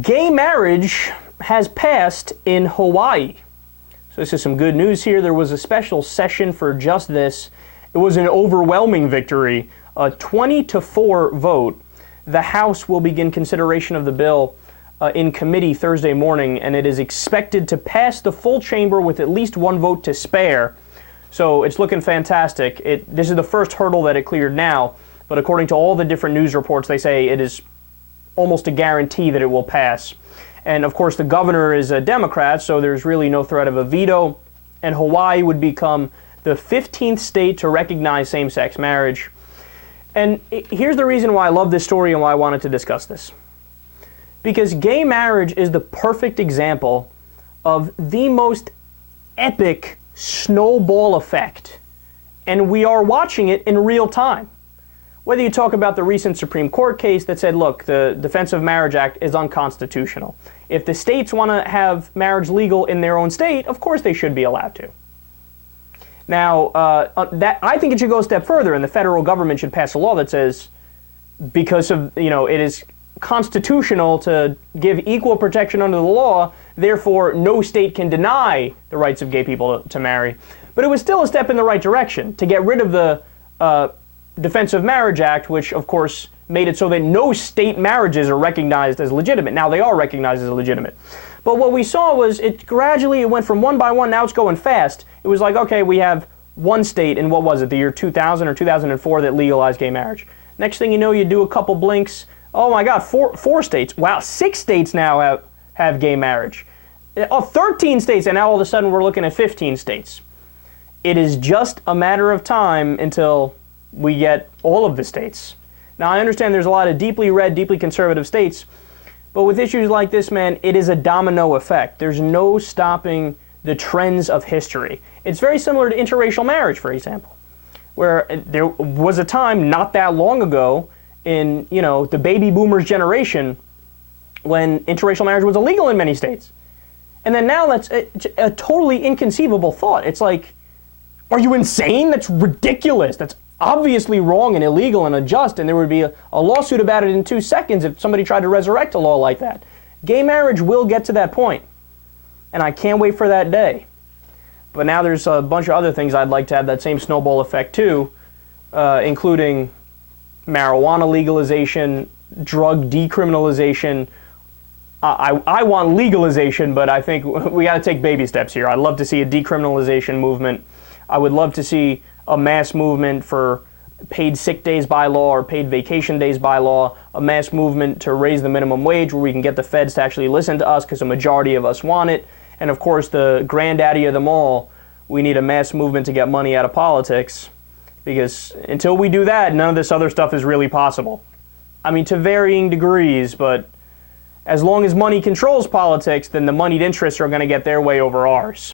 Gay marriage has passed in Hawaii. So this is some good news here. There was a special session for just this. It was an overwhelming victory, a 20-4 vote. The House will begin consideration of the bill in committee Thursday morning, and it is expected to pass the full chamber with at least one vote to spare. So it's looking fantastic. This is the first hurdle that it cleared now, but according to all the different news reports, they say it is almost a guarantee that it will pass. And of course the governor is a Democrat, so there's really no threat of a veto, and Hawaii would become the 15th state to recognize same-sex marriage. And here's the reason why I love this story and why I wanted to discuss this. Because gay marriage is the perfect example of the most epic snowball effect, and we are watching it in real time. Whether you talk about the recent Supreme Court case that said, look, the Defense of Marriage Act is unconstitutional. If the states want to have marriage legal in their own state, of course they should be allowed to. Now, I think it should go a step further, and the federal government should pass a law that says, because of, it is constitutional to give equal protection under the law, therefore no state can deny the rights of gay people to marry. But it was still a step in the right direction to get rid of the Defense of Marriage Act, which of course made it so that no state marriages are recognized as legitimate. Now they are recognized as legitimate. But what we saw was it went from one by one, now it's going fast. It was like, okay, we have one state in, what was it, the year 2000 or 2004 that legalized gay marriage. Next thing you know, you do a couple blinks, oh my God, four states. Wow, 6 states now have gay marriage. 13 states, and now all of a sudden we're looking at 15 states. It is just a matter of time until we get all of the states. Now, I understand there's a lot of deeply red, deeply conservative states, but with issues like this, man, it is a domino effect. There's no stopping the trends of history. It's very similar to interracial marriage, for example, where there was a time not that long ago in, the baby boomers generation when interracial marriage was illegal in many states. And then now that's a totally inconceivable thought. It's like, are you insane? That's ridiculous. That's obviously wrong and illegal and unjust, and there would be a lawsuit about it in 2 seconds if somebody tried to resurrect a law like that. Gay marriage will get to that point, and I can't wait for that day. But now there's a bunch of other things I'd like to have that same snowball effect too, including marijuana legalization, drug decriminalization. I want legalization, but I think we got to take baby steps here. I'd love to see a decriminalization movement. I would love to see a mass movement for paid sick days by law or paid vacation days by law, a mass movement to raise the minimum wage where we can get the feds to actually listen to us because a majority of us want it. And of course, the granddaddy of them all, we need a mass movement to get money out of politics, because until we do that, none of this other stuff is really possible. I mean, to varying degrees, but as long as money controls politics, then the moneyed interests are going to get their way over ours.